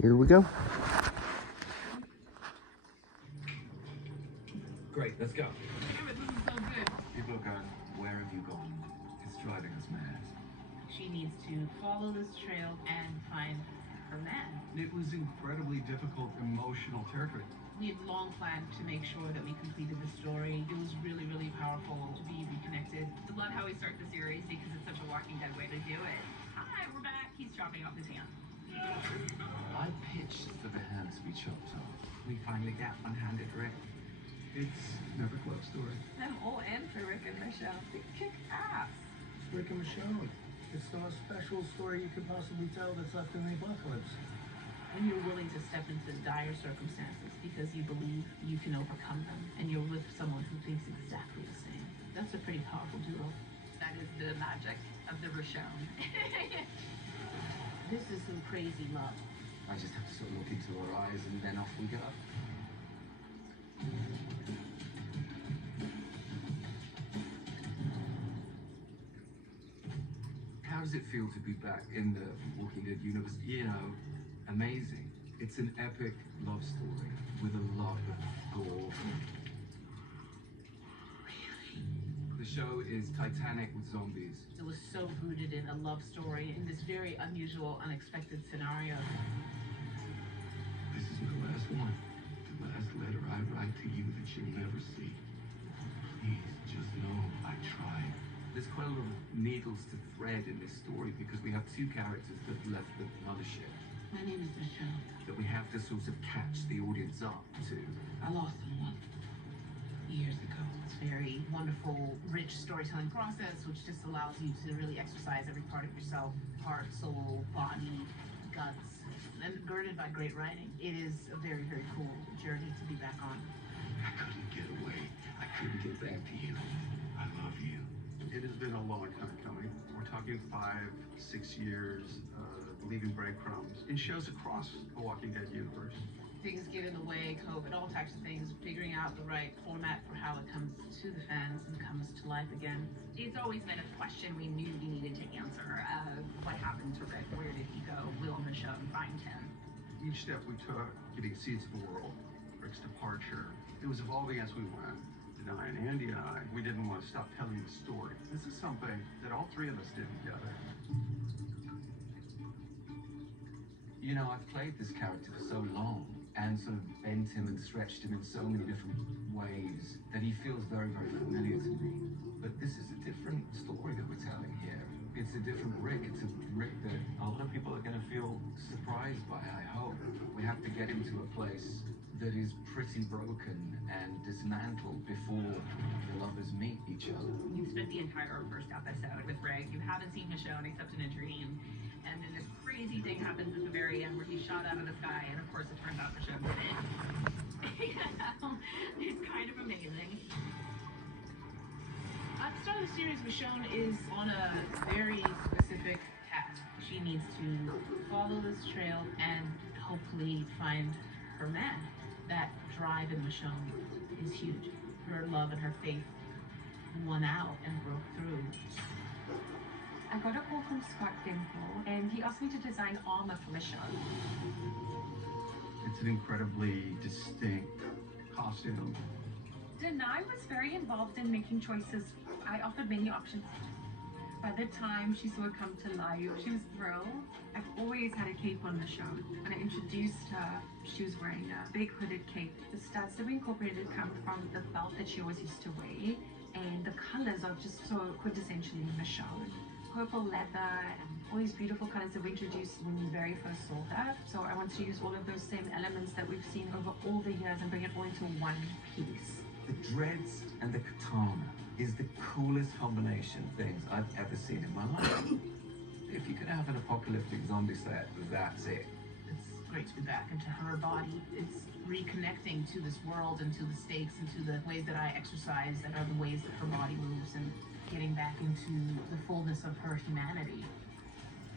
Here we go. Great, let's go. Damn it, this is so good. People are going, where have you gone? It's driving us mad. She needs to follow this trail and find her man. It was incredibly difficult, emotional territory. We had long planned to make sure that we completed the story. It was really, really powerful to be reconnected. I love how we start the series because it's such a Walking Dead way to do it. Hi, we're back. He's chopping off his hand. I pitched for the hand to be chopped off. We finally got one-handed Rick. It's never close story. I'm all in for Rick and Michelle. They kick ass. It's Rick and Michonne. It's the most special story you could possibly tell that's left in the apocalypse. When you're willing to step into dire circumstances because you believe you can overcome them and you're with someone who thinks exactly the same, that's a pretty powerful duo. That is the magic of the Rochelle. This is some crazy love. I just have to sort of look into her eyes and then off we go. How does it feel to be back in the Walking Dead universe? You know, amazing. It's an epic love story with a lot of gore. The show is Titanic with zombies. It was so rooted in a love story in this very unusual, unexpected scenario. This is my last one. The last letter I write to you that you'll never see. Please, just know I tried. There's quite a lot of needles to thread in this story because we have two characters that left the mothership My name is Michelle. that we have to sort of catch the audience up to. I lost someone years ago. It's a very wonderful, rich storytelling process, which just allows you to really exercise every part of yourself, heart, soul, body, guts, and girded by great writing. It is a very, very cool journey to be back on. I couldn't get away. I couldn't get back to you. I love you. It has been a long time coming. We're talking 5-6 years, leaving breadcrumbs in shows across the Walking Dead universe. Things get in the way, COVID, all types of things, figuring out the right format for how it comes to the fans and comes to life again. It's always been a question we knew we needed to answer. What happened to Rick? Where did he go? Will Michonne find him? Each step we took, getting seeds of the world, Rick's departure, it was evolving as we went. Denai and Andy and I, we didn't want to stop telling the story. This is something that all three of us did together. You know, I've played this character for so long and sort of bent him and stretched him in so many different ways that he feels very, very familiar to me. But this is a different story that we're telling here. It's a different Rick. It's a Rick that a lot of people are going to feel surprised by, I hope. We have to get him to a place that is pretty broken and dismantled before the lovers meet each other. You spent the entire first episode with Rick. You haven't seen Michonne except in a dream. And then this crazy thing happens at the very end where he's shot out of the sky, and of course it turns out Michonne's in it. It's kind of amazing. At the start of the series, Michonne is on a very specific task. She needs to follow this trail and hopefully find her man. That drive in Michonne is huge. Her love and her faith won out and broke through. I got a call from Scott Gimple, and he asked me to design armor for Michonne. It's an incredibly distinct costume. Denai was very involved in making choices. I offered many options. By the time she saw it come to life, she was thrilled. I've always had a cape on Michonne. When I introduced her, she was wearing a big hooded cape. The studs that we incorporated come from the belt that she always used to wear, and the colors are just so quintessentially Michonne. Purple leather and all these beautiful colors that we introduced when we very first saw her. So I want to use all of those same elements that we've seen over all the years and bring it all into one piece. The dreads and the katana is the coolest combination of things I've ever seen in my life. If you could have an apocalyptic zombie set, that's it. It's great to be back into her body. It's reconnecting to this world and to the stakes and to the ways that I exercise that are the ways that her body moves and getting back into the fullness of her humanity.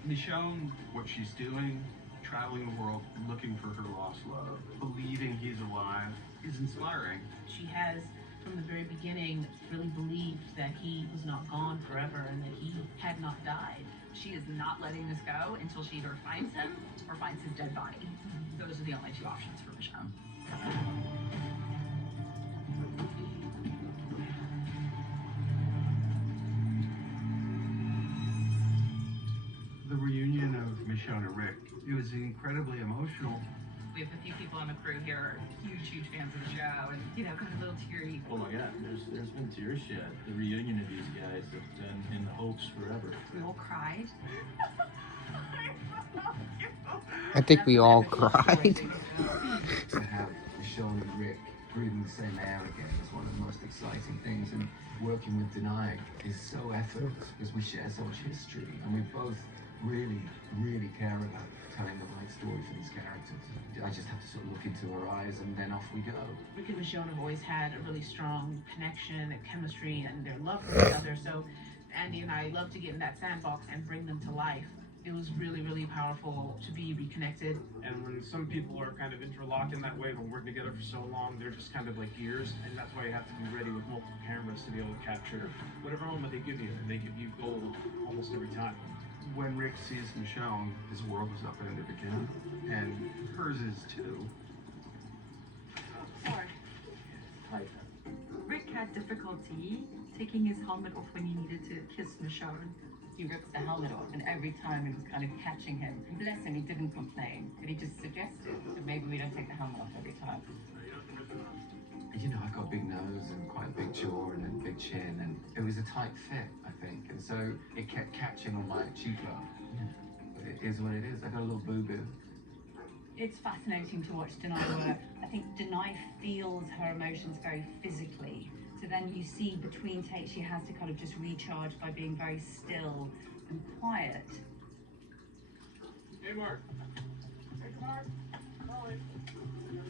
Michonne, what she's doing, traveling the world, looking for her lost love, believing he's alive, is inspiring. She has, from the very beginning, really believed that he was not gone forever and that he had not died. She is not letting this go until she either finds him or finds his dead body. Those are the only two options for Michonne. The reunion of Michonne and Rick, it was incredibly emotional. We have a few people on the crew here, huge fans of the show, and kind of a little teary. Oh my God, there's been tears shed. The reunion of these guys have been in the hopes forever. We all cried. I think we all cried. To have Michonne and Rick breathing the same air again is one of the most exciting things, and working with Denai is so effortless because we share so much history and we both really care about telling the right story for these characters. I just have to sort of look into her eyes and then off we go. Rick and Michonne have always had a really strong connection and chemistry and their love for each other. So Andy and I love to get in that sandbox and bring them to life. It was really powerful to be reconnected. And when some people are kind of interlocked in that way, but working together for so long, they're just kind of like gears, and that's why you have to be ready with multiple cameras to be able to capture whatever moment they give you, and they give you gold almost every time. When Rick sees Michonne, his world is upended again, and hers is too. Rick had difficulty taking his helmet off when he needed to kiss Michonne. He rips the helmet off, and every time it was kind of catching him. And bless him, he didn't complain, but he just suggested that maybe we don't take the helmet off every time. You know, I've got a big nose and quite a big jaw and a big chin, and it was a tight fit, I think, and so it kept catching on my cheekbone. But it is what it is. I got a little boo-boo. It's fascinating to watch Denai work. I think Denai feels her emotions very physically. So then you see between takes she has to kind of just recharge by being very still and quiet. Hey, Mark. Hey, Mark.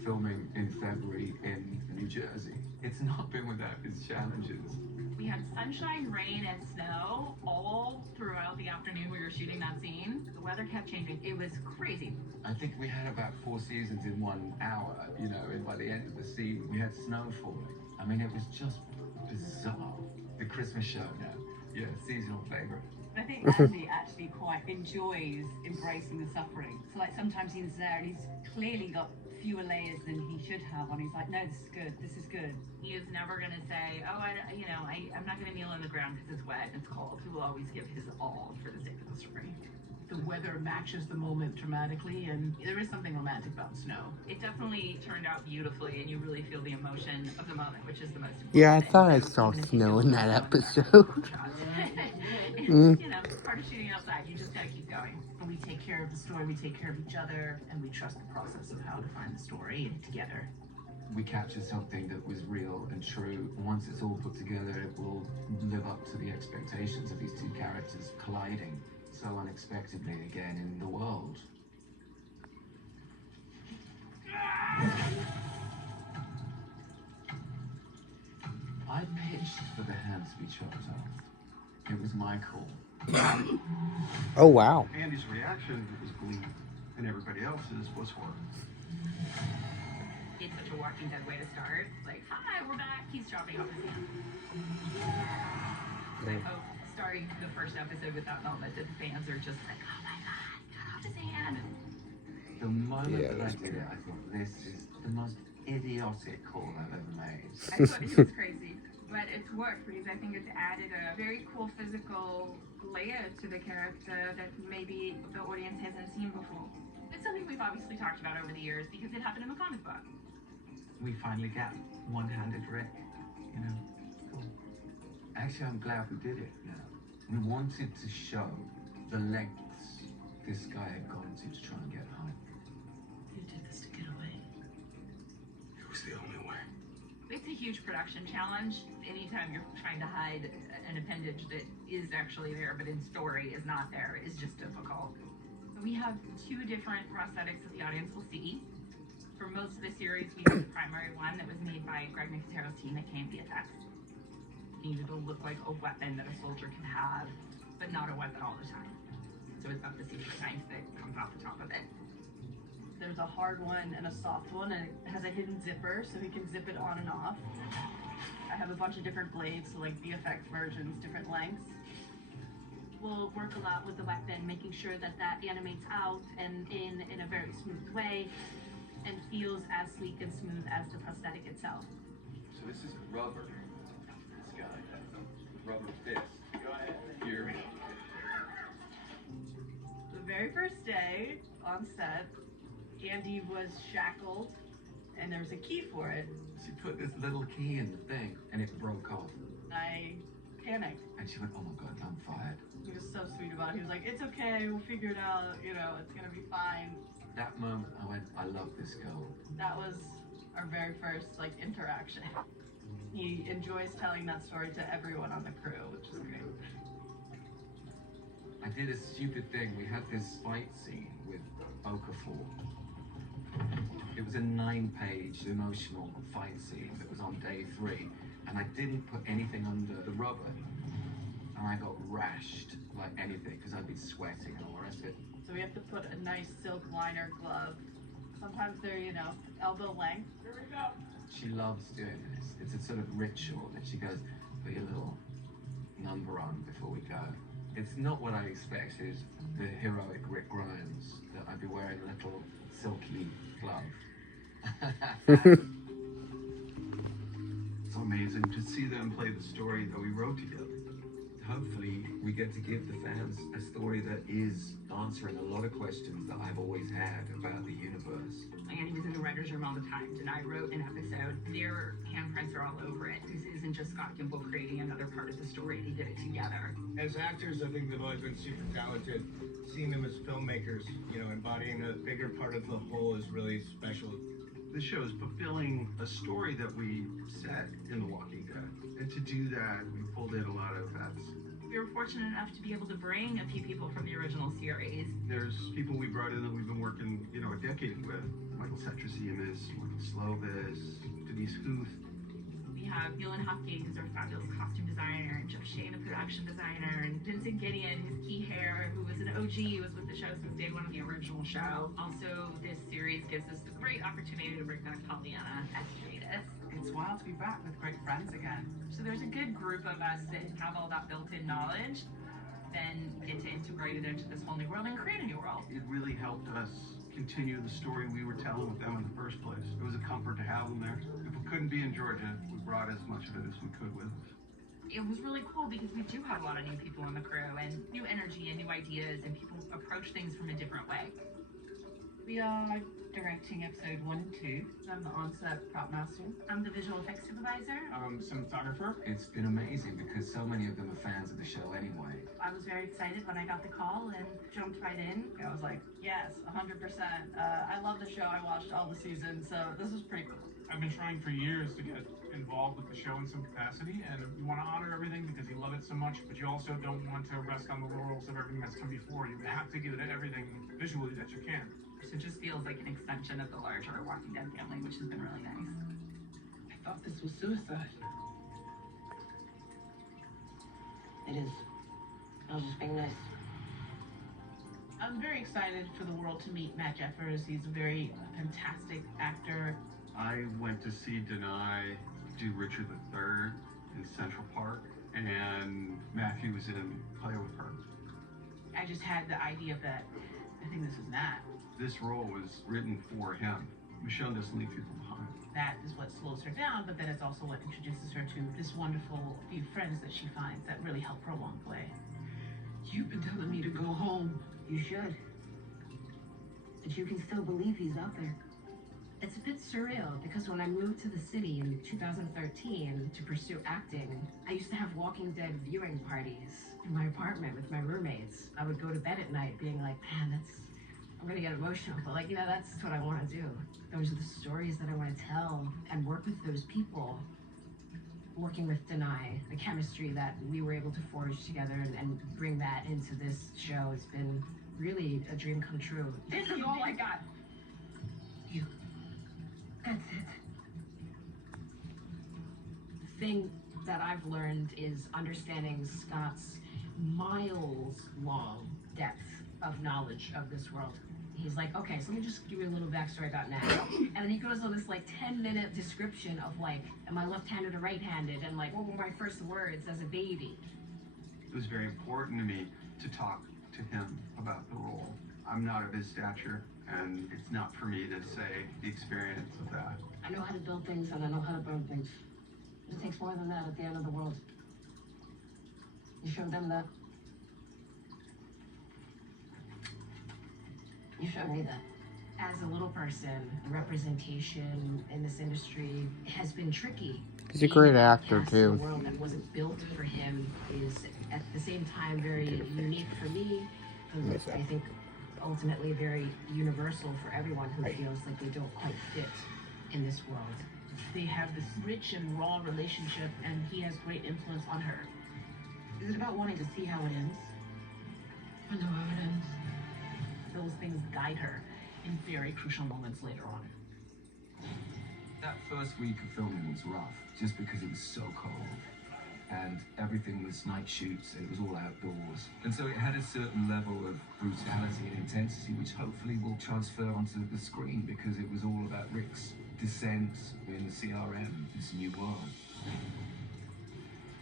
Filming in February in New Jersey. It's not been without its challenges. We had sunshine, rain, and snow all throughout the afternoon we were shooting that scene. The weather kept changing. It was crazy. I think we had about 4 seasons in 1 hour, and by the end of the scene, we had snow falling. I mean, it was just bizarre. The Christmas show now. Yeah, seasonal favorite. I think Andy actually quite enjoys embracing the suffering. So like sometimes he's there and he's clearly got fewer layers than he should have on. He's like, no, this is good. He is never going to say, oh, I'm not going to kneel on the ground because it's wet and it's cold. He will always give his all for the sake of the story. The weather matches the moment dramatically, and there is something romantic about snow. It definitely turned out beautifully, and you really feel the emotion of the moment, which is the most important Yeah, I thing. thought I So saw even if you snow don't in know that what's episode. going on, it's part of shooting outside. You just gotta keep going. And we take care of the story, we take care of each other, and we trust the process of how to find the story together. We captured something that was real and true. Once it's all put together, it will live up to the expectations of these two characters colliding so unexpectedly again in the world. I pitched for the hand to be chopped off. It was my call. Oh, wow. Andy's reaction was glee, and everybody else's was horror. It's such a Walking Dead way to start. Like, hi, we're back. He's chopping off his hand. I hope starting the first episode with that moment that the fans are just like, oh my god, cut off his hand. The moment Yeah, that I that's did it, I thought, this is the most idiotic call I've ever made. I thought it was crazy, but it's worked because I think it's added a very cool physical layer to the character that maybe the audience hasn't seen before. It's something we've obviously talked about over the years because it happened in the comic book. We finally get one-handed Rick, It's cool. Actually, I'm glad we did it now. We wanted to show the lengths this guy had gone to try and get home. You did this to get away. It was the only way. It's a huge production challenge. Anytime you're trying to hide an appendage that is actually there but in story is not there is just difficult. We have 2 different prosthetics that the audience will see. For most of the series, we have the primary one that was made by Greg Nicotero's team at KMVFX. It needed to look like a weapon that a soldier can have, but not a weapon all the time. So it's got the secret knife that comes off the top of it. There's a hard one and a soft one, and it has a hidden zipper so he can zip it on and off. I have a bunch of different blades, so like VFX versions, different lengths. We'll work a lot with the weapon, making sure that that animates out and in a very smooth way and feels as sleek and smooth as the prosthetic itself. So this is rubber. This guy has a rubber fist. Go ahead. Fury. The very first day on set, Andy was shackled and there was a key for it. She put this little key in the thing and it broke off. I panicked. And she went, oh my God, I'm fired. He was so sweet about it. He was like, it's okay, we'll figure it out, you know, it's gonna be fine. That moment, I went, I love this girl. That was our very first like interaction. He enjoys telling that story to everyone on the crew, which is great. I did a stupid thing. We had this fight scene with Okafor. It was a 9-page emotional fight scene that was on day 3, and I didn't put anything under the rubber, and I got rashed like anything because I'd been sweating and all the rest of it. So we have to put a nice silk liner glove. Sometimes they're, you know, elbow length. Here we go. She loves doing this. It's a sort of ritual that she goes, put your little number on before we go. It's not what I expected, the heroic Rick Grimes, that I'd be wearing a little silky glove. It's amazing to see them play the story that we wrote together. Hopefully, we get to give the fans a story that is answering a lot of questions that I've always had about the universe. Andy was in the writer's room all the time. Denai wrote an episode. Their handprints are all over it. This isn't just Scott Gimple creating another part of the story. They did it together. As actors, I think they've always been super talented. Seeing them as filmmakers, you know, embodying a bigger part of the whole is really special. This show is fulfilling a story that we set in The Walking Dead. And to do that, we pulled in a lot of vets. We were fortunate enough to be able to bring a few people from the original series. There's people we brought in that we've been working, you know, a decade with. Michael Satrasiamis, Michael Slovis, Denise Huth. We have Gillian Hopkins, who's our fabulous costume designer, and Jeff Shane, a production designer, and Vincent Gideon, his key hair, who was an OG, was with the show since day one of the original show. Also, this series gives us the great opportunity to bring back Pollyanna as Jadis. It's wild to be back with great friends again. So there's a good group of us that have all that built-in knowledge, then get to integrate it into this whole new world and create a new world. It really helped us continue the story we were telling with them in the first place. It was a comfort to have them there. If we couldn't be in Georgia, we brought as much of it as we could with us. It was really cool because we do have a lot of new people in the crew and new energy and new ideas, and people approach things from a different way. We are directing episode 1 and 2. I'm the on-set prop master. I'm the visual effects supervisor. Cinematographer. It's been amazing because so many of them are fans of the show anyway. I was very excited when I got the call and jumped right in. I was like, yes, 100%. I love the show. I watched all the seasons, so this was pretty cool. I've been trying for years to get involved with the show in some capacity, and you want to honor everything because you love it so much, but you also don't want to rest on the laurels of everything that's come before. You have to give it everything visually that you can. So it just feels like an extension of the larger Walking Dead family, which has been really nice. I thought this was suicide. It is. I was just being nice. I'm very excited for the world to meet Matt Jeffers. He's a very fantastic actor. I went to see Denai do Richard III in Central Park, and Matthew was in Play With Her. I just had the idea that I think this is Matt. This role was written for him. Michonne doesn't leave people behind. That is what slows her down, but then it's also what introduces her to this wonderful few friends that she finds that really help her along the way. You've been telling me to go home. You should. But you can still believe he's out there. It's a bit surreal because when I moved to the city in 2013 to pursue acting, I used to have Walking Dead viewing parties in my apartment with my roommates. I would go to bed at night being like, man, I'm gonna get emotional, but like, you know, that's what I want to do. Those are the stories that I want to tell and work with those people. Working with Denai, the chemistry that we were able to forge together and bring that into this show has been really a dream come true. This is all I got. You. That's it. The thing that I've learned is understanding Scott's miles-long depth of knowledge of this world. He's like, okay, so let me just give you a little backstory about Nat. And then he goes on this like 10-minute description of like, am I left-handed or right-handed? And like, what were my first words as a baby? It was very important to me to talk to him about the role. I'm not of his stature, and it's not for me to say the experience of that. I know how to build things and I know how to burn things. It takes more than that at the end of the world. You showed them that. You showed me that. As a little person, representation in this industry has been tricky. He's a great actor Cast too. in a world that wasn't built for him is at the same time very unique for me, and I think ultimately very universal for everyone who feels like they don't quite fit in this world. They have this rich and raw relationship, and he has great influence on her. Is it about wanting to see how it ends? I know how it ends. Those things guide her in very crucial moments later on. That first week of filming was rough, just because it was so cold. And everything was night shoots, it was all outdoors. And so it had a certain level of brutality and intensity, which hopefully will transfer onto the screen, because it was all about Rick's descent in the CRM, this new world.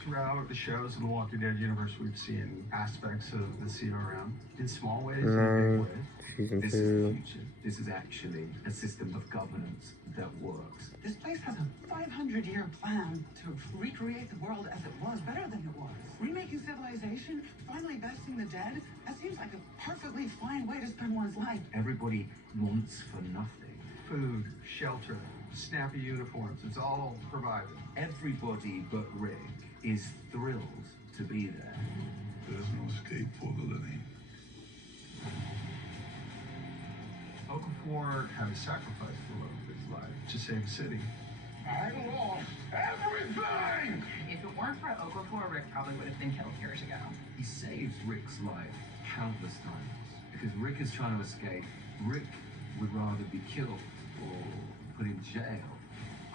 Throughout the shows in the Walking Dead universe, we've seen aspects of the CRM in small ways and in big ways. Season This 2. is the future. This is actually a system of governance that works. This place has a 500-year plan to recreate the world as it was, better than it was. Remaking civilization, finally besting the dead, that seems like a perfectly fine way to spend one's life. Everybody wants for nothing. Food, shelter, snappy uniforms, it's all provided. Everybody but Rick is thrilled to be there. There's no escape for the living. Okafor had to sacrifice the love of his life to save the city. I lost everything! If it weren't for Okafor, Rick probably would have been killed years ago. He saved Rick's life countless times because Rick is trying to escape. Rick would rather be killed or put in jail.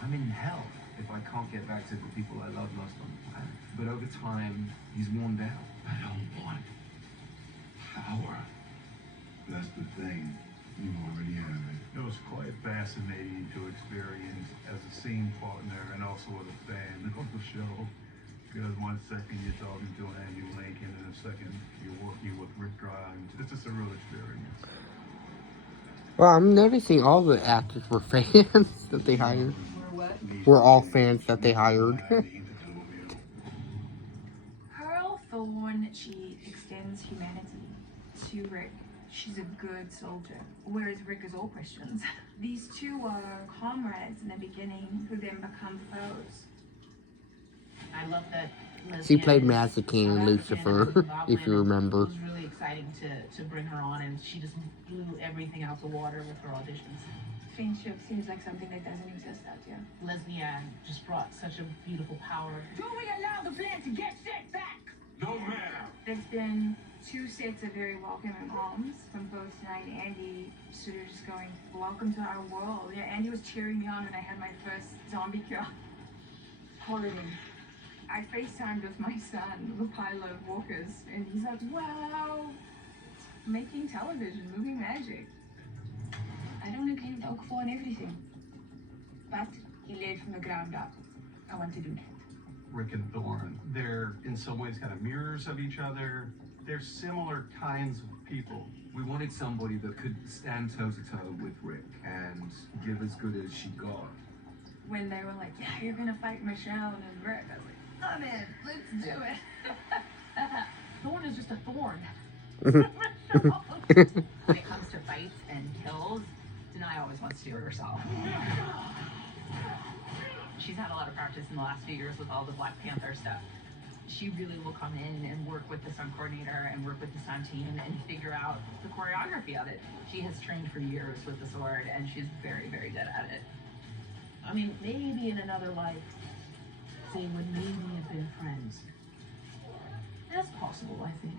I'm in hell if I can't get back to the people I love most on the planet. But over time, he's worn down. I don't want power. That's the thing. You already have it. It was quite fascinating to experience as a scene partner and also as a fan of the show. Because 1 second you're talking to Andy Lincoln and the second you're working with Rick Grimes. It's just a real experience. Well, I'm noticing all the actors were fans that they hired. We're all fans that they hired. Pearl Thorne, she extends humanity to Rick. She's a good soldier, whereas Rick is all Christians. These two are comrades in the beginning who then become foes. I love that. She played Mazikeen in Lucifer, if you remember. It was really exciting to bring her on, and she just blew everything out the water with her auditions. Friendship seems like something that doesn't exist out there. Leslie Ann just brought such a beautiful power. Do we allow the plan to get set back? No, ma'am. There's been 2 sets of very welcoming arms from both tonight. Andy sort of just going, welcome to our world. Yeah, Andy was cheering me on when I had my first zombie kill. Holiday. I FaceTimed with my son, the pilot of Walkers, and he's like, wow, making television, moving magic. I don't agree with Okafor and everything, but he led from the ground up. I want to do that. Rick and Thorne, they're in some ways kind of mirrors of each other. They're similar kinds of people. We wanted somebody that could stand toe-to-toe with Rick and give as good as she got. When they were like, yeah, you're gonna fight Michelle and Rick, I was like, I'm in, let's do it. Thorne is just a thorn. When it comes to fights and kills, Denai always wants to do it herself. She's had a lot of practice in the last few years with all the Black Panther stuff. She really will come in and work with the stunt coordinator and work with the stunt team and figure out the choreography of it. She has trained for years with the sword, and she's very, very good at it. I mean, maybe in another life, they would maybe have been friends. That's possible, I think.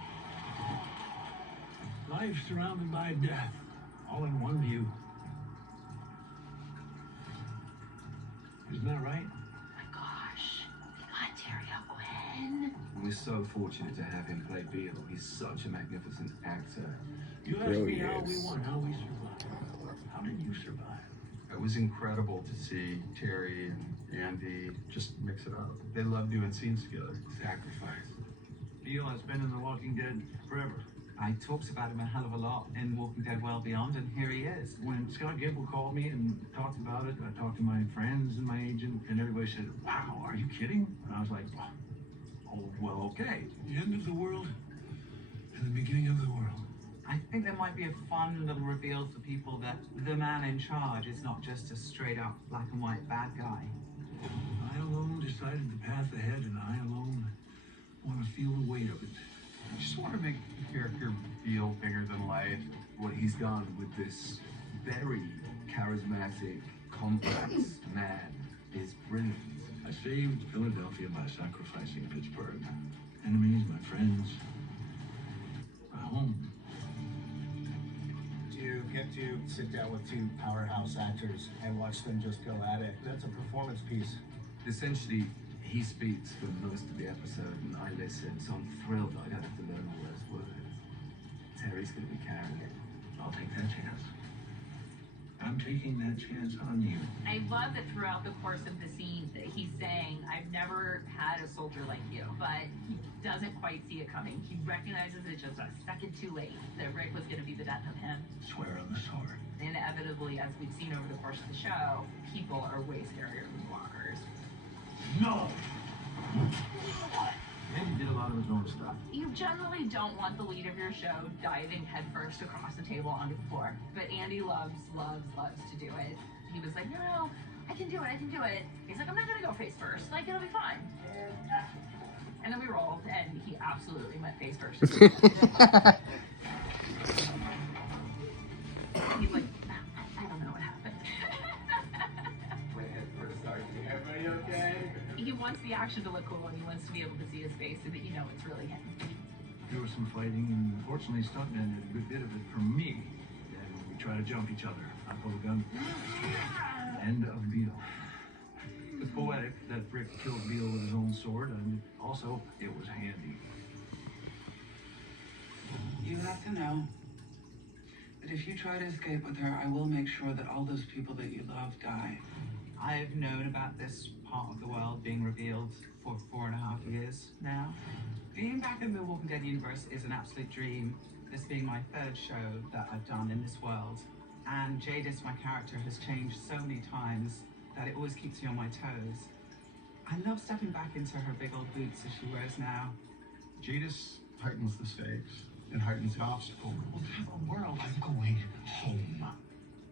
Life surrounded by death, all in one view. Isn't that right? Oh my gosh, we got Terry O'Quinn. We're so fortunate to have him play Beale. He's such a magnificent actor. You asked me how we won, how we survived. How did you survive? It was incredible to see Terry and Andy just mix it up. They love doing scenes together. Sacrifice. Beale has been in The Walking Dead forever. I talked about him a hell of a lot in Walking Dead Well Beyond, and here he is. When Scott Gable called me and talked about it, I talked to my friends and my agent, and everybody said, wow, are you kidding? And I was like, oh, well, okay. The end of the world and the beginning of the world. I think there might be a fun little reveal for people that the man in charge is not just a straight up black and white bad guy. I alone decided the path ahead, and I alone want to feel the weight of it. I just want to make the character feel bigger than life. What he's done with this very charismatic, complex man is brilliant. I saved Philadelphia by sacrificing Pittsburgh. Enemies, my friends, my home. You get to sit down with two powerhouse actors and watch them just go at it. That's a performance piece. Essentially, he speaks for most of the episode and I listen, so I'm thrilled that I don't have to learn all those words. Terry's going to be carrying it. I'll take that chance. I'm taking that chance on you. I love that throughout the course of the scene that he's saying, I've never had a soldier like you, but he doesn't quite see it coming. He recognizes it just a second too late that Rick was going to be the death of him. Swear on the sword. Inevitably, as we've seen over the course of the show, people are way scarier than blockers. No! And he did a lot of his own stuff. You generally don't want the lead of your show diving headfirst across the table onto the floor, but Andy loves to do it. He was like, no, I can do it. He's like, I'm not gonna go face first. Like, it'll be fine. And then we rolled, and he absolutely went face first. He's like, I don't know what happened. Everybody okay? He wants the action to look cool, and he wants to be able to see his face so that you know it's really him. There was some fighting, and unfortunately, Stuntman did a good bit of it for me. And we try to jump each other. I pull the gun. End of Beale. It's poetic that Rick killed Beale with his own sword, and also, it was handy. You have to know that if you try to escape with her, I will make sure that all those people that you love die. I've known about this part of the world being revealed for 4.5 years now. Being back in the Walking Dead universe is an absolute dream. This being my third show that I've done in this world. And Jadis, my character, has changed so many times that it always keeps me on my toes. I love stepping back into her big old boots as she wears now. Jadis heightens the stakes and heightens the obstacle. We'll have a world. I'm going home.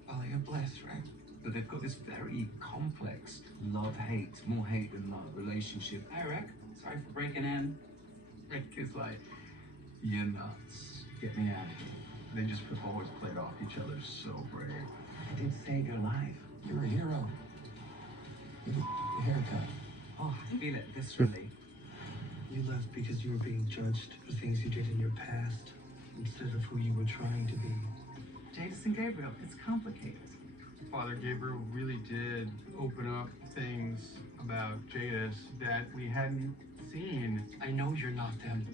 Well, you're blessed, right? But they've got this very complex love-hate, more hate than love relationship. Hi, Rick. Sorry for breaking in. Rick is like, you're nuts. Get me out of here. They just have always played off each other so brave. I did save your life. You're a hero. With a haircut. Oh, I feel it viscerally. You left because you were being judged for things you did in your past instead of who you were trying to be. Jadis and Gabriel, it's complicated. Father Gabriel really did open up things about Jadis that we hadn't seen. I know you're not them.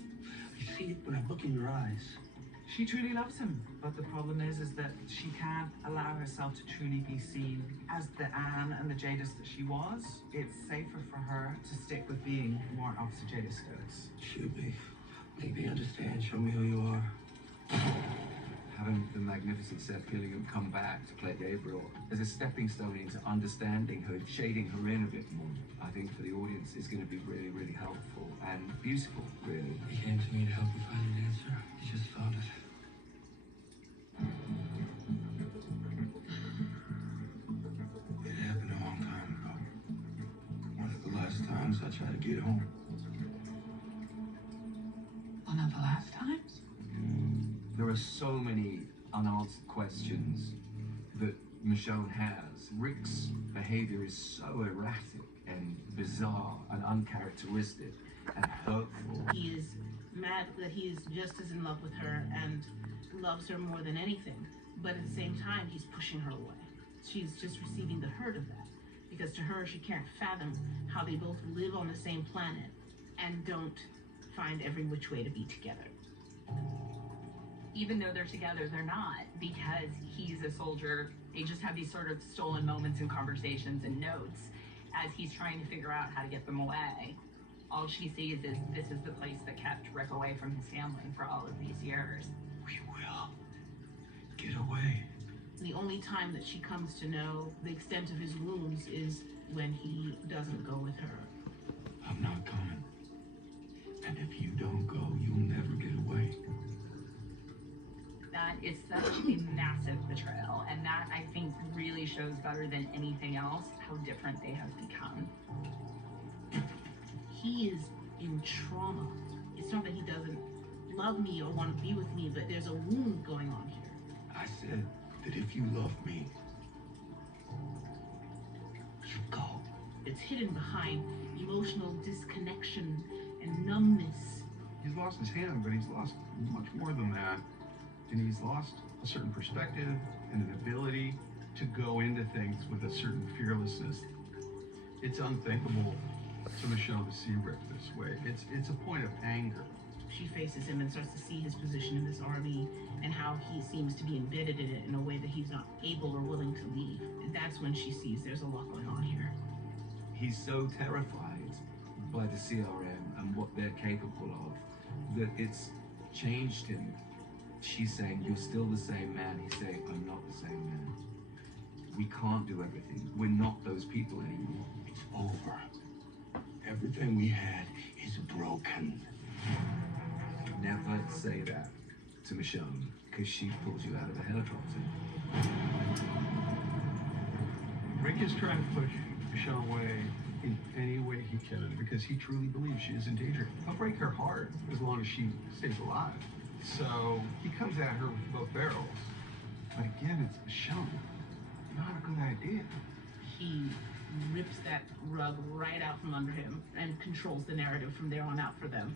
I see it when I look in your eyes. She truly loves him, but the problem is that she can't allow herself to truly be seen as the Anne and the Jadis that she was. It's safer for her to stick with being more Officer Jadis Stokes. Should be. Make me understand. Show me who you are. Having the magnificent Seth Gilliam come back to play Gabriel as a stepping stone into understanding her, shading her in a bit more, I think for the audience is going to be really, really helpful and beautiful, really. He came to me to help you find an answer. He just found it. It happened a long time ago. One of the last times I tried to get home. One of the last times? There are so many unanswered questions that Michonne has. Rick's behavior is so erratic and bizarre and uncharacteristic and hurtful. He is mad that he is just as in love with her and loves her more than anything, but at the same time he's pushing her away. She's just receiving the hurt of that, because to her she can't fathom how they both live on the same planet and don't find every which way to be together. Even though they're together, they're not, because he's a soldier. They just have these sort of stolen moments and conversations and notes as he's trying to figure out how to get them away. All she sees is this is the place that kept Rick away from his family for all of these years. We will get away. The only time that she comes to know the extent of his wounds is when he doesn't go with her. I'm not coming. And if you don't go, you'll never get away. That is such a massive betrayal, and that I think really shows better than anything else how different they have become. He is in trauma. It's not that he doesn't love me or want to be with me, but there's a wound going on here. I said that if you love me, you go. It's hidden behind emotional disconnection and numbness. He's lost his hand, but he's lost much more than that. And he's lost a certain perspective and an ability to go into things with a certain fearlessness. It's unthinkable to Michonne to see Rick this way. It's a point of anger. She faces him and starts to see his position in this army and how he seems to be embedded in it in a way that he's not able or willing to leave. And that's when she sees there's a lot going on here. He's so terrified by the CRM and what they're capable of that it's changed him. She's saying, you're still the same man. He's saying, I'm not the same man. We can't do everything. We're not those people anymore. It's over. Everything we had is broken. Never say that to Michonne, because she pulls you out of a helicopter. Rick is trying to push Michonne away in any way he can because he truly believes she is in danger. He'll break her heart as long as she stays alive. So he comes at her with both barrels. But again, it's Michonne. Not a good idea. He rips that rug right out from under him and controls the narrative from there on out for them.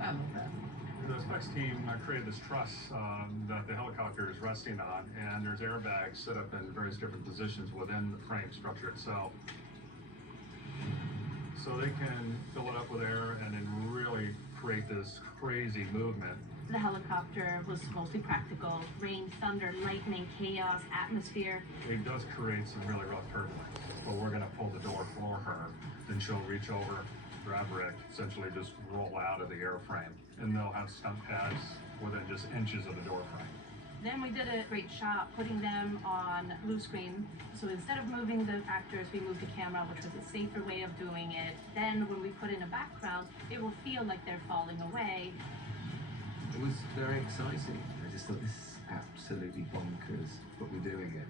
I love that. The specs team created this truss that the helicopter is resting on, and there's airbags set up in various different positions within the frame structure itself. So they can fill it up with air and then really create this crazy movement. The helicopter was mostly practical. Rain, thunder, lightning, chaos, atmosphere. It does create some really rough turbulence, but we're going to pull the door for her. Then she'll reach over, grab Rick, essentially just roll out of the airframe. And they'll have stunt pads within just inches of the door frame. Then we did a great shot putting them on blue screen. So instead of moving the actors, we moved the camera, which was a safer way of doing it. Then when we put in a background, it will feel like they're falling away. It was very exciting. I just thought, this is absolutely bonkers, but we're doing it.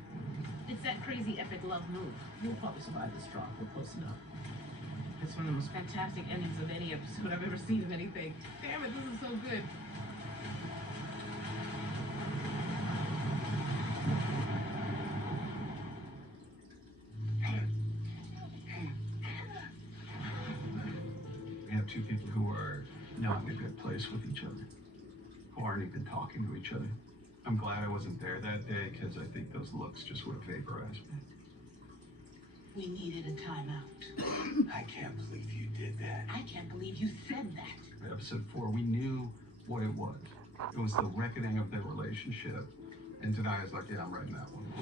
It's that crazy epic love move. You'll probably survive this drop. We're close enough. It's one of the most fantastic endings of any episode I've ever seen of anything. Damn it, this is so good. We have two people who are not in a good place with each other, who aren't even talking to each other. I'm glad I wasn't there that day because I think those looks just would have vaporized me. We needed a timeout. I can't believe you did that. I can't believe you said that. Episode 4, we knew what it was. It was the reckoning of their relationship. And tonight is like, yeah, I'm writing that one.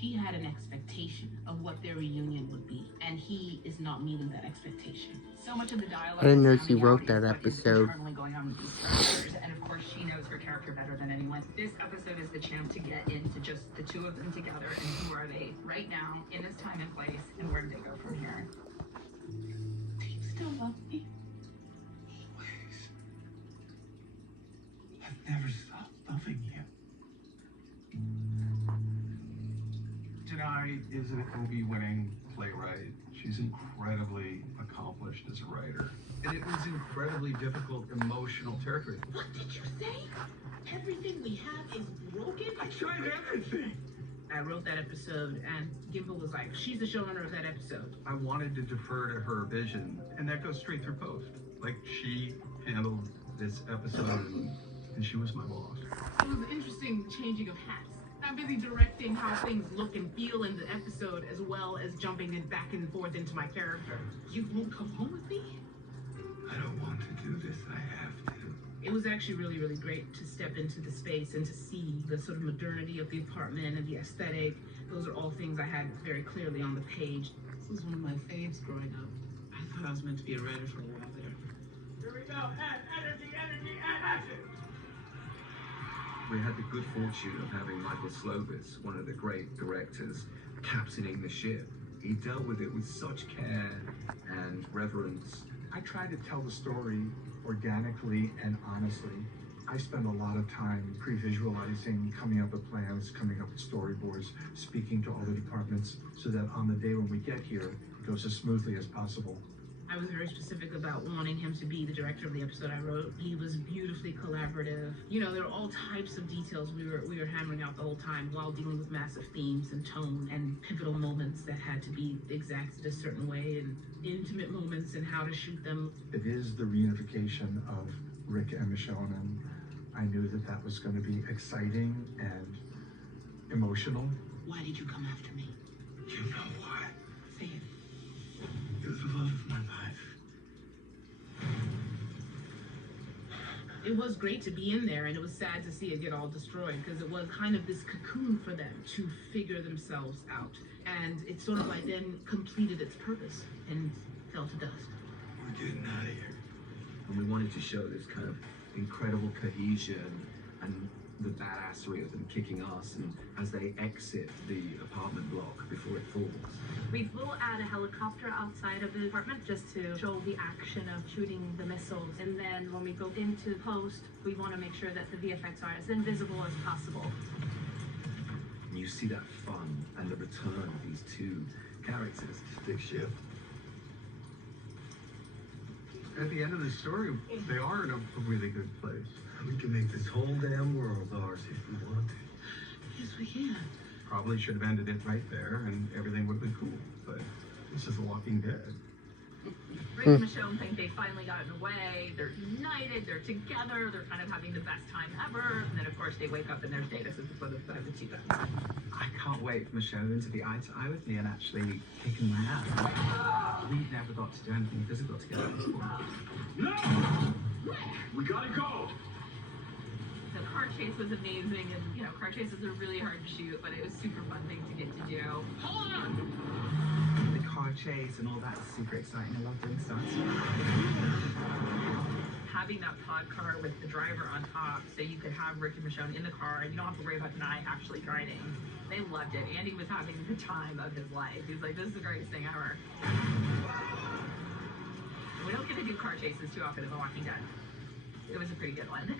She had an expectation of what their reunion would be, and he is not meeting that expectation. So much of the dialogue I didn't know she coming wrote out that is what is episode. internally going on with these characters, and of course she knows her character better than anyone. This episode is the chance to get into just the two of them together and who are they right now in this time and place, and where do they go from here? Do you still love me? Always. I've never stopped loving you. Denai is an Obie-winning playwright. She's incredibly accomplished as a writer. And it was incredibly difficult, emotional territory. What did you say? Everything we have is broken? I tried everything. I wrote that episode, and Gimple was like, she's the showrunner of that episode. I wanted to defer to her vision, and that goes straight through post. Like, she handled this episode, and she was my boss. It was an interesting changing of hats. I'm busy directing how things look and feel in the episode, as well as jumping it back and forth into my character. You won't come home with me? I don't want to do this. I have to. It was actually really, really great to step into the space and to see the sort of modernity of the apartment and the aesthetic. Those are all things I had very clearly on the page. was one of my faves growing up. I thought I was meant to be a writer for a while there. Here we go. Add energy, add action. We had the good fortune of having Michael Slovis, one of the great directors, captaining the ship. He dealt with it with such care and reverence. I try to tell the story organically and honestly. I spend a lot of time pre-visualizing, coming up with plans, coming up with storyboards, speaking to all the departments so that on the day when we get here, it goes as smoothly as possible. I was very specific about wanting him to be the director of the episode I wrote. He was beautifully collaborative. You know, there were all types of details we were hammering out the whole time while dealing with massive themes and tone and pivotal moments that had to be exacted a certain way and intimate moments and how to shoot them. It is the reunification of Rick and Michonne, and I knew that that was going to be exciting and emotional. Why did you come after me? You know why? Say it. You're the love of my life. It was great to be in there, and it was sad to see it get all destroyed because it was kind of this cocoon for them to figure themselves out. And it sort of like then completed its purpose and fell to dust. We're getting out of here. And we wanted to show this kind of incredible cohesion and the badassery of them kicking ass and as they exit the apartment block before it falls. We flew at a helicopter outside of the apartment just to show the action of shooting the missiles. And then when we go into post, we want to make sure that the VFX are as invisible as possible. And you see that fun and the return of these two characters. Stick shift. At the end of the story, they are in a really good place. We can make this whole damn world ours if we want to. Yes, we can. Probably should have ended it right there and everything would have been cool, but this is The Walking Dead. Rick and Michonne think they finally gotten away. They're united. They're together. They're kind of having the best time ever. And then, of course, they wake up and there's Jadis at the foot of the two guys. I can't wait for Michonne to be eye to eye with me and actually kicking my ass. We never got to do anything physical together before. No! We gotta go! The car chase was amazing, and you know, car chases are really hard to shoot, but it was super fun thing to get to do. Hold on! The car chase and all that is super exciting. I love doing stunts. Having that pod car with the driver on top, so you could have Rick and Michonne in the car, and you don't have to worry about Denai actually driving. They loved it. Andy was having the time of his life. He was like, "This is the greatest thing ever." We don't get to do car chases too often in The Walking Dead. It was a pretty good one.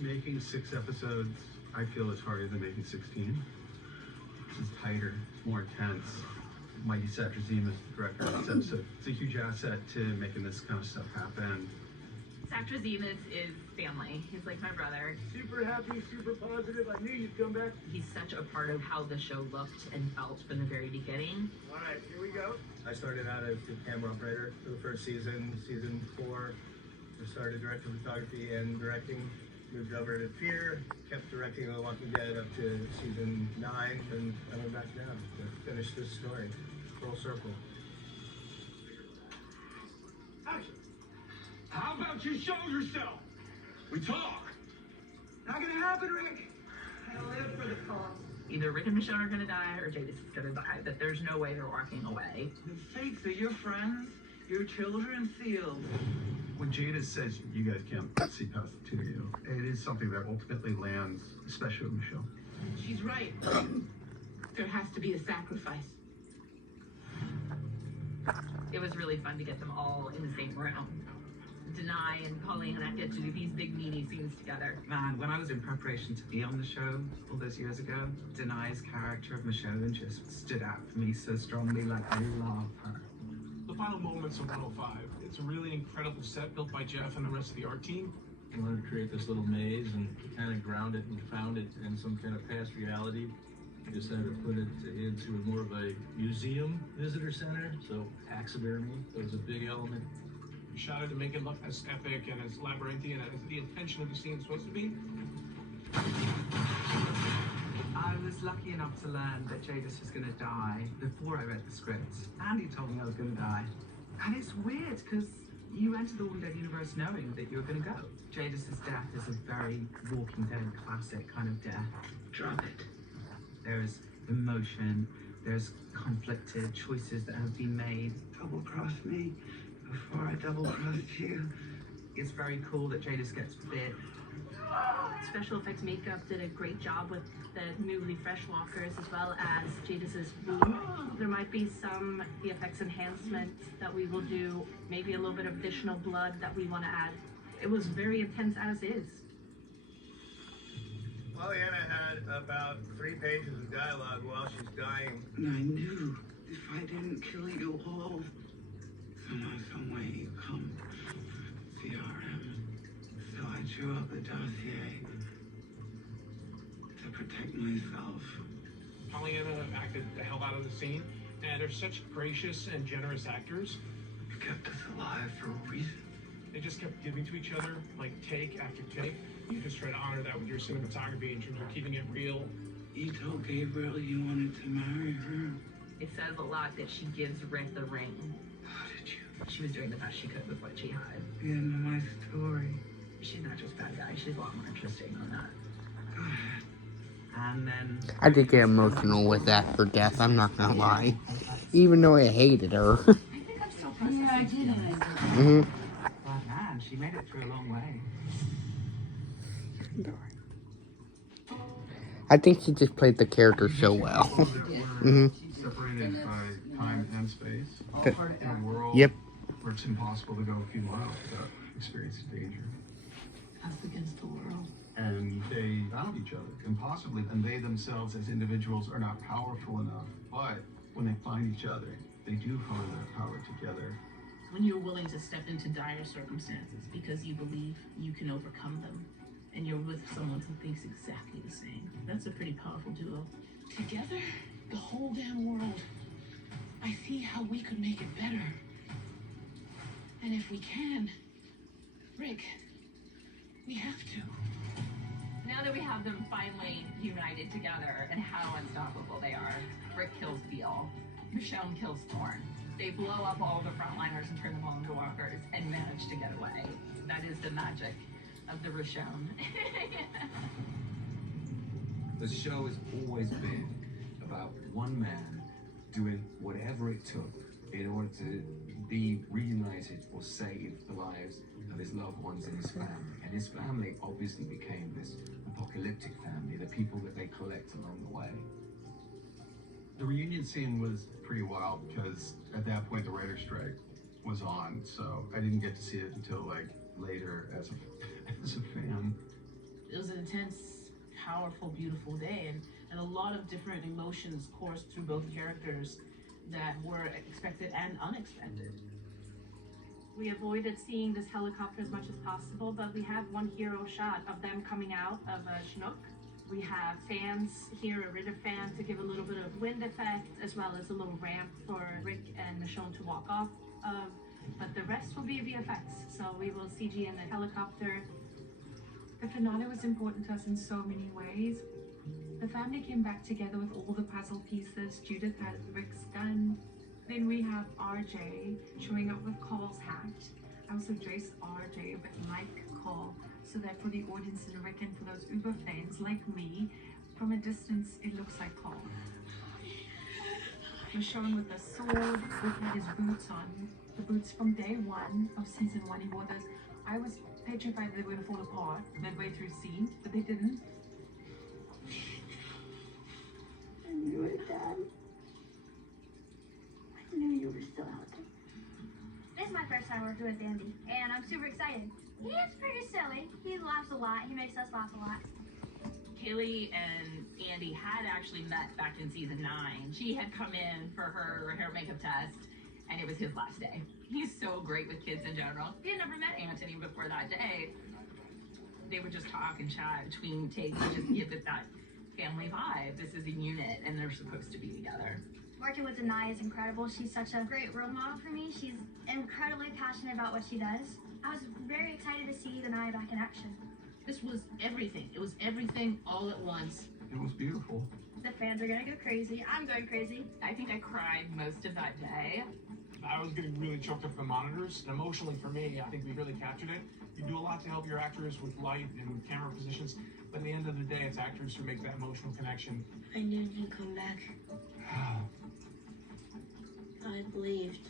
Making 6 episodes, I feel, is harder than making 16. This is tighter, it's more intense. Mikey Satrozim is the director of this episode. It's a huge asset to making this kind of stuff happen. Satrozim is family. He's like my brother. Super happy, super positive. I knew you'd come back. He's such a part of how the show looked and felt from the very beginning. All right, here we go. I started out as the camera operator for the first season. Season 4, I started directing photography and directing. Moved over to Fear, kept directing The Walking Dead up to season 9, and I'm back now to finish this story. Full circle. Action! How about you show yourself? We talk. Not gonna happen, Rick. I live for the cause. Either Rick and Michonne are gonna die or Jadis is gonna die, but there's no way they're walking away. The fates are your friends, your children feel. When Jada says you guys can't see past the two of you, it is something that ultimately lands, especially with Michelle. She's right. There has to be a sacrifice. It was really fun to get them all in the same room. Denai and Pollyanna get to do these big meaty scenes together. Man, when I was in preparation to be on the show all those years ago, Denai's character of Michonne just stood out for me so strongly. Like, I love her. The final moments of 105. It's a really incredible set built by Jeff and the rest of the art team. I wanted to create this little maze and kind of ground it and found it in some kind of past reality. I decided to put it into more of a museum visitor center, so taxidermy was a big element. We shot it to make it look as epic and as labyrinthian as the intention of the scene is supposed to be. I was lucky enough to learn that Jadis was going to die before I read the script. Andy told me I was going to die. And it's weird because you enter the Walking Dead universe knowing that you're going to go. Jadis' death is a very Walking Dead classic kind of death. Drop it. There's emotion, There's conflicted choices that have been made. Double cross me before I double crossed you. It's very cool that Jadis gets bit. Special effects makeup did a great job with the newly fresh walkers as well as Jadis's wound. There might be some VFX enhancements that we will do, maybe a little bit of additional blood that we want to add. It was very intense as is. Pollyanna had about 3 pages of dialogue while she's dying. And I knew if I didn't kill you all, somehow, someway you come. CRM. So I drew up a dossier to protect myself. Pollyanna acted the hell out of the scene, and they're such gracious and generous actors. You kept us alive for a reason. They just kept giving to each other, like take after take. You just try to honor that with your cinematography in terms of keeping it real. You told Gabriel you wanted to marry her. It says a lot that she gives Rick the ring. How did you? She was doing the best she could with what she had. The end of my story. She's not just bad guy, she's a lot more interesting than that. Go ahead. And then I did get emotional with that her death, I'm not gonna lie. Even though I hated her. I think I'm still processing. Yeah, I did. Mm-hmm. But man, she made it through a long way. I think she just played the character so well. Mm-hmm. Separated by time and space. In a world Yep. where it's impossible to go a few miles without experiencing danger. Us against the world. And they found each other, impossibly, and they themselves as individuals are not powerful enough. But when they find each other, they do find their power together. When you're willing to step into dire circumstances because you believe you can overcome them, and you're with someone who thinks exactly the same, that's a pretty powerful duo. Together, the whole damn world. I see how we could make it better. And if we can, Rick, we have to. Now that we have them finally united together and how unstoppable they are, Rick kills Beale, Michonne kills Thorne. They blow up all the frontliners and turn them all into walkers and manage to get away. That is the magic of the Michonne. The show has always been about one man doing whatever it took in order to be reunited or save the lives of his loved ones and his family. And his family obviously became this apocalyptic family, the people that they collect along the way. The reunion scene was pretty wild because at that point the writer's strike was on, so I didn't get to see it until like later as a fan. It was an intense, powerful, beautiful day, and a lot of different emotions coursed through both characters that were expected and unexpected. We avoided seeing this helicopter as much as possible, but we had one hero shot of them coming out of a Chinook. We have fans here, a Ritter fan, to give a little bit of wind effect, as well as a little ramp for Rick and Michonne to walk off of. But the rest will be VFX, so we will CG in the helicopter. The finale was important to us in so many ways. The family came back together with all the puzzle pieces. Judith had Rick's gun. Then we have RJ showing up with Cole's hat. I also dressed RJ but like Cole, so that for the audience and Rick and for those Uber fans like me, from a distance it looks like Cole. Michonne with the sword, Rick had his boots on. The boots from day one of season 1, he wore those. I was petrified they were going to fall apart midway through scene, but they didn't. I knew it, Dad. I knew you were still out there. This is my first time working with Andy, and I'm super excited. He is pretty silly. He laughs a lot. He makes us laugh a lot. Kaylee and Andy had actually met back in season 9. She had come in for her hair makeup test, and it was his last day. He's so great with kids in general. He had never met Anthony before that day. They would just talk and chat between takes and just give it that family vibe. This is a unit, and they're supposed to be together. Working with Denai is incredible. She's such a great role model for me. She's incredibly passionate about what she does. I was very excited to see Denai back in action. This was everything. It was everything all at once. It was beautiful. The fans are gonna go crazy. I'm going crazy. I think I cried most of that day. I was getting really choked up with the monitors. And emotionally for me, I think we really captured it. You do a lot to help your actors with light and with camera positions, but at the end of the day, it's actors who make that emotional connection. I knew you'd come back. I believed.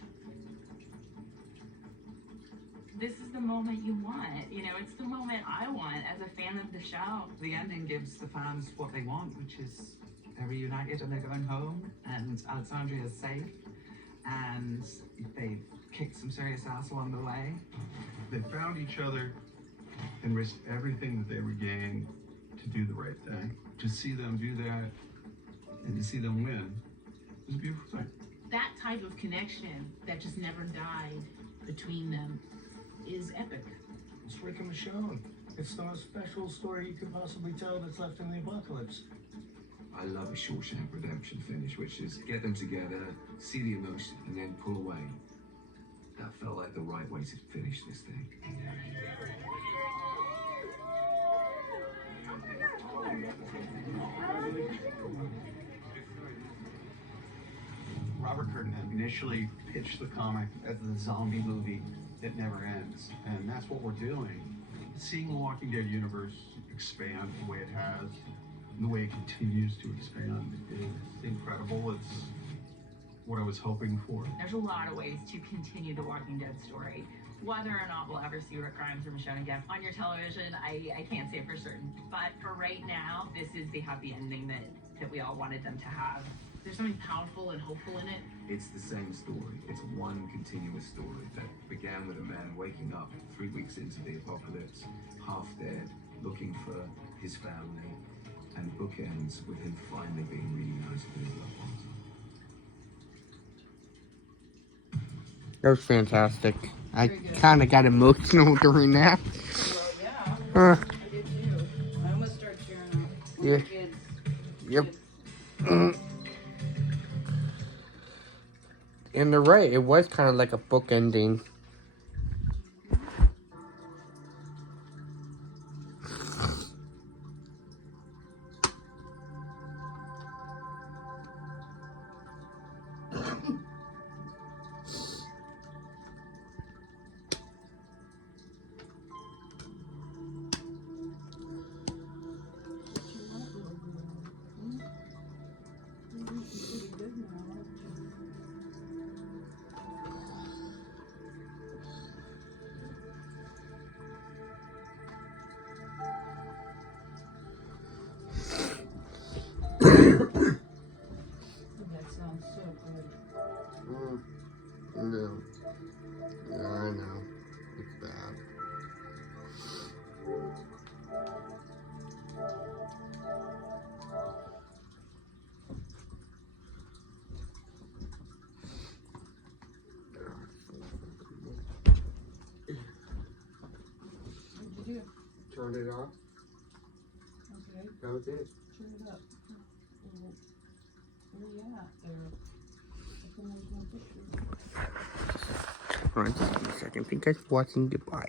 This is the moment you want. You know, it's the moment I want as a fan of the show. The ending gives the fans what they want, which is they're reunited and they're going home, and Alexandria is safe, and they've kicked some serious ass along the way. They found each other and risked everything that they regained to do the right thing. To see them do that and to see them win is a beautiful thing. That type of connection that just never died between them is epic. It's Rick and Michonne. It's the most special story you could possibly tell that's left in the apocalypse. I love a Shawshank Redemption finish, which is get them together, see the emotion, and then pull away. That felt like the right way to finish this thing. Robert Curtin had initially pitched the comic as the zombie movie that never ends, and that's what we're doing. Seeing the Walking Dead universe expand the way it has, and the way it continues to expand is incredible. It's what I was hoping for. There's a lot of ways to continue the Walking Dead story. Whether or not we'll ever see Rick Grimes or Michonne again on your television, I can't say for certain. But for right now, this is the happy ending that we all wanted them to have. There's something powerful and hopeful in it. It's the same story. It's one continuous story that began with a man waking up 3 weeks into the apocalypse, half dead, looking for his family, and bookends with him finally being reunited with his loved ones. That was fantastic. I kind of got emotional during that. Yeah, I did too. I almost started tearing up. Yeah. Kids. Yep. And they're right, it was kind of like a book ending. That sounds so good. No. Yeah, I know. It's bad. What'd you do? Turned it off. Okay. That was it. Turn it up. Where you at there? I can only one picture. Hold on just a second. I think I'm watching Dubai.